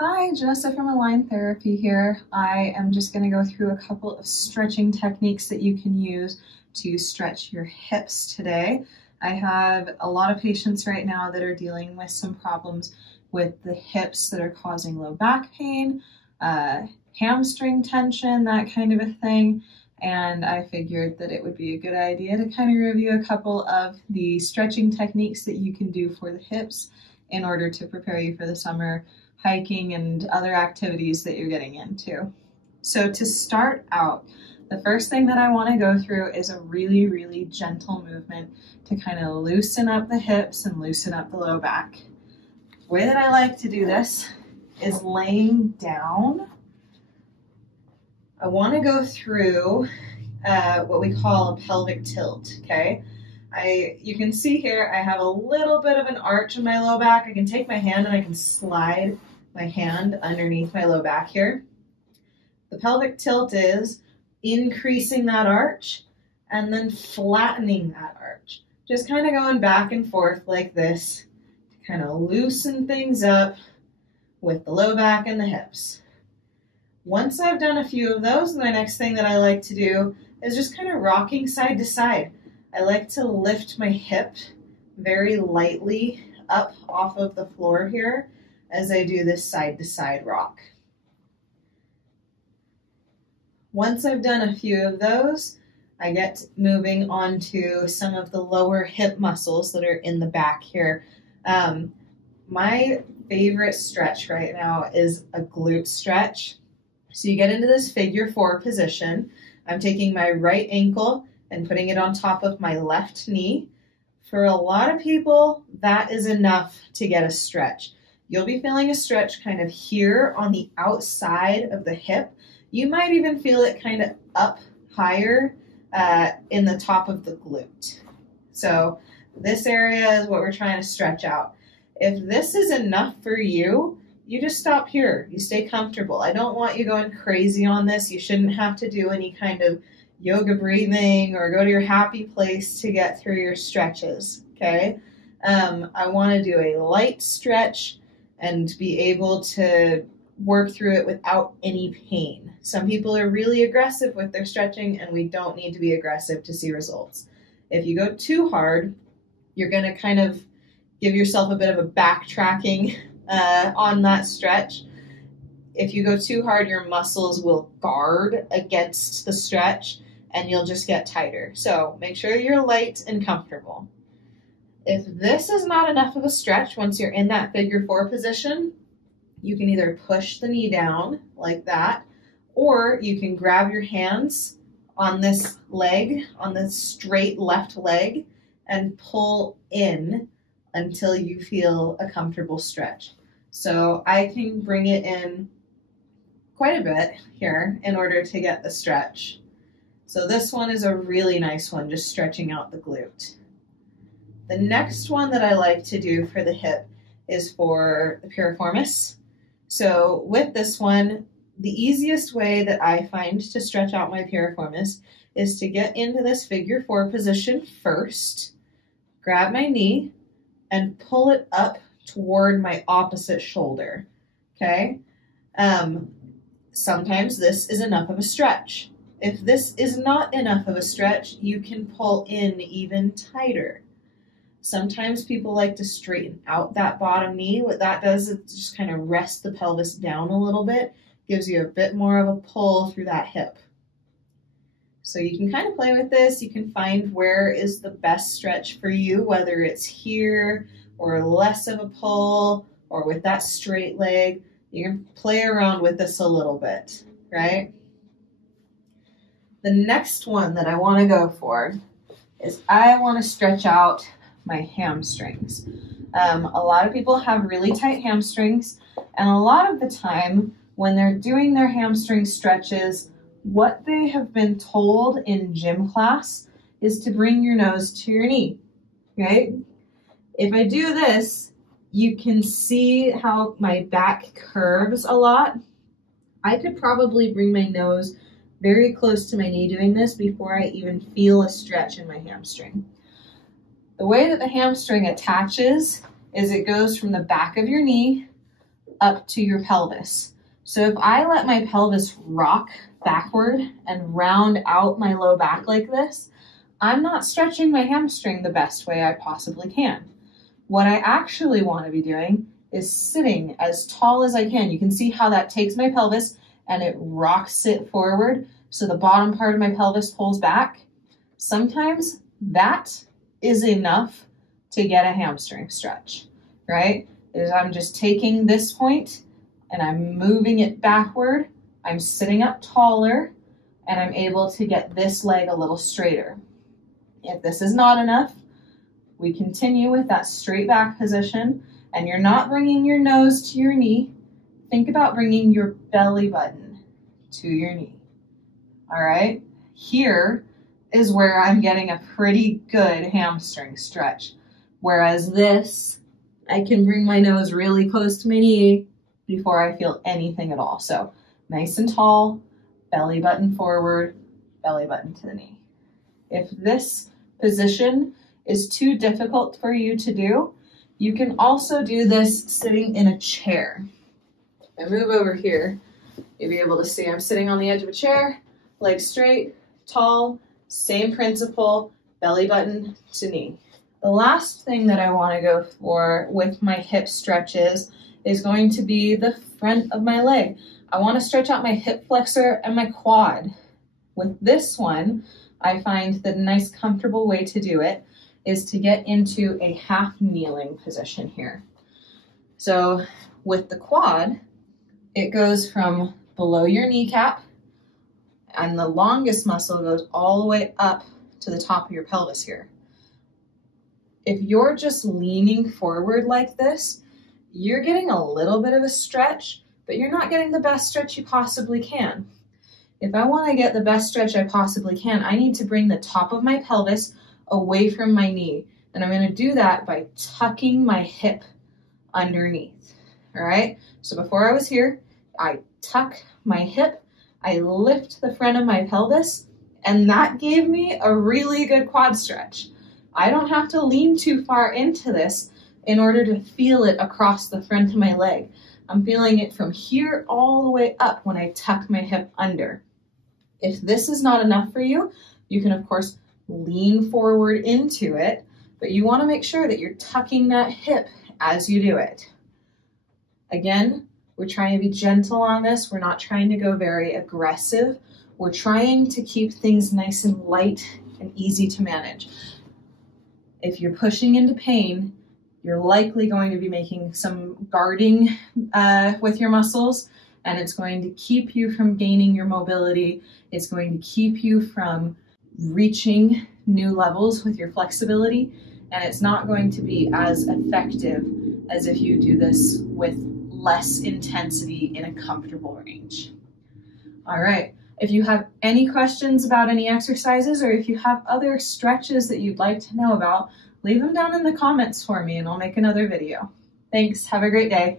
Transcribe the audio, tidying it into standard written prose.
Hi, Janessa from Align Therapy here. I am just going to go through a couple of stretching techniques that you can use to stretch your hips today. I have a lot of patients right now that are dealing with some problems with the hips that are causing low back pain, hamstring tension, that kind of a thing. And I figured that it would be a good idea to kind of review a couple of the stretching techniques that you can do for the hips in order to prepare you for the summer hiking and other activities that you're getting into. So to start out, the first thing that I want to go through is a really, really gentle movement to kind of loosen up the hips and loosen up the low back. The way that I like to do this is laying down. I want to go through what we call a pelvic tilt, okay? You can see here I have a little bit of an arch in my low back. I can take my hand and I can slide my hand underneath my low back here. The pelvic tilt is increasing that arch and then flattening that arch. Just kind of going back and forth like this to kind of loosen things up with the low back and the hips. Once I've done a few of those, the next thing that I like to do is just kind of rocking side to side. I like to lift my hip very lightly up off of the floor here as I do this side to side rock. Once I've done a few of those, I get moving on to some of the lower hip muscles that are in the back here. My favorite stretch right now is a glute stretch. So you get into this figure 4 position. I'm taking my right ankle and putting it on top of my left knee. For a lot of people, that is enough to get a stretch. You'll be feeling a stretch kind of here on the outside of the hip. You might even feel it kind of up higher in the top of the glute. So this area is what we're trying to stretch out. If this is enough for you, you just stop here. You stay comfortable. I don't want you going crazy on this. You shouldn't have to do any kind of yoga breathing or go to your happy place to get through your stretches, okay? I want to do a light stretch and be able to work through it without any pain. Some people are really aggressive with their stretching, and we don't need to be aggressive to see results. If you go too hard, you're going to kind of give yourself a bit of a backtracking on that stretch. If you go too hard, your muscles will guard against the stretch and you'll just get tighter. So make sure you're light and comfortable. If this is not enough of a stretch, once you're in that figure 4 position, you can either push the knee down like that, or you can grab your hands on this leg, on the straight left leg, and pull in until you feel a comfortable stretch. So I can bring it in quite a bit here in order to get the stretch. So this one is a really nice one, just stretching out the glute. The next one that I like to do for the hip is for the piriformis. So with this one, the easiest way that I find to stretch out my piriformis is to get into this figure 4 position first, grab my knee, and pull it up toward my opposite shoulder, okay? Sometimes this is enough of a stretch. If this is not enough of a stretch, you can pull in even tighter. Sometimes people like to straighten out that bottom knee. What that does is just kind of rest the pelvis down a little bit, gives you a bit more of a pull through that hip. So you can kind of play with this. You can find where is the best stretch for you, whether it's here or less of a pull or with that straight leg. You can play around with this a little bit, right? The next one that I want to go for is I want to stretch out my hamstrings. A lot of people have really tight hamstrings, and a lot of the time when they're doing their hamstring stretches, what they have been told in gym class is to bring your nose to your knee, right? If I do this, you can see how my back curves a lot. I could probably bring my nose very close to my knee doing this before I even feel a stretch in my hamstring. The way that the hamstring attaches is it goes from the back of your knee up to your pelvis. So if I let my pelvis rock backward and round out my low back like this, I'm not stretching my hamstring the best way I possibly can. What I actually want to be doing is sitting as tall as I can. You can see how that takes my pelvis and it rocks it forward so the bottom part of my pelvis pulls back. Sometimes that is enough to get a hamstring stretch, right? Is I'm just taking this point and I'm moving it backward. I'm sitting up taller and I'm able to get this leg a little straighter. If this is not enough, we continue with that straight back position, and you're not bringing your nose to your knee. Think about bringing your belly button to your knee. All right? Here is where I'm getting a pretty good hamstring stretch. Whereas this, I can bring my nose really close to my knee before I feel anything at all. So nice and tall, belly button forward, belly button to the knee. If this position is too difficult for you to do, you can also do this sitting in a chair. If I move over here, you'll be able to see I'm sitting on the edge of a chair, legs straight, tall, same principle, belly button to knee. The last thing that I want to go for with my hip stretches is going to be the front of my leg. I want to stretch out my hip flexor and my quad. With this one, I find the nice comfortable way to do it is to get into a half kneeling position here. So with the quad, it goes from below your kneecap and the longest muscle goes all the way up to the top of your pelvis here. If you're just leaning forward like this, you're getting a little bit of a stretch, but you're not getting the best stretch you possibly can. If I want to get the best stretch I possibly can, I need to bring the top of my pelvis away from my knee. And I'm going to do that by tucking my hip underneath. All right. So before I was here, I tuck my hip, I lift the front of my pelvis, and that gave me a really good quad stretch. I don't have to lean too far into this in order to feel it across the front of my leg. I'm feeling it from here all the way up when I tuck my hip under. If this is not enough for you, you can of course lean forward into it, but you want to make sure that you're tucking that hip as you do it. Again, we're trying to be gentle on this. We're not trying to go very aggressive. We're trying to keep things nice and light and easy to manage. If you're pushing into pain, you're likely going to be making some guarding with your muscles, and it's going to keep you from gaining your mobility. It's going to keep you from reaching new levels with your flexibility, and it's not going to be as effective as if you do this with less intensity in a comfortable range. All right. If you have any questions about any exercises, or if you have other stretches that you'd like to know about, leave them down in the comments for me and I'll make another video. Thanks. Have a great day.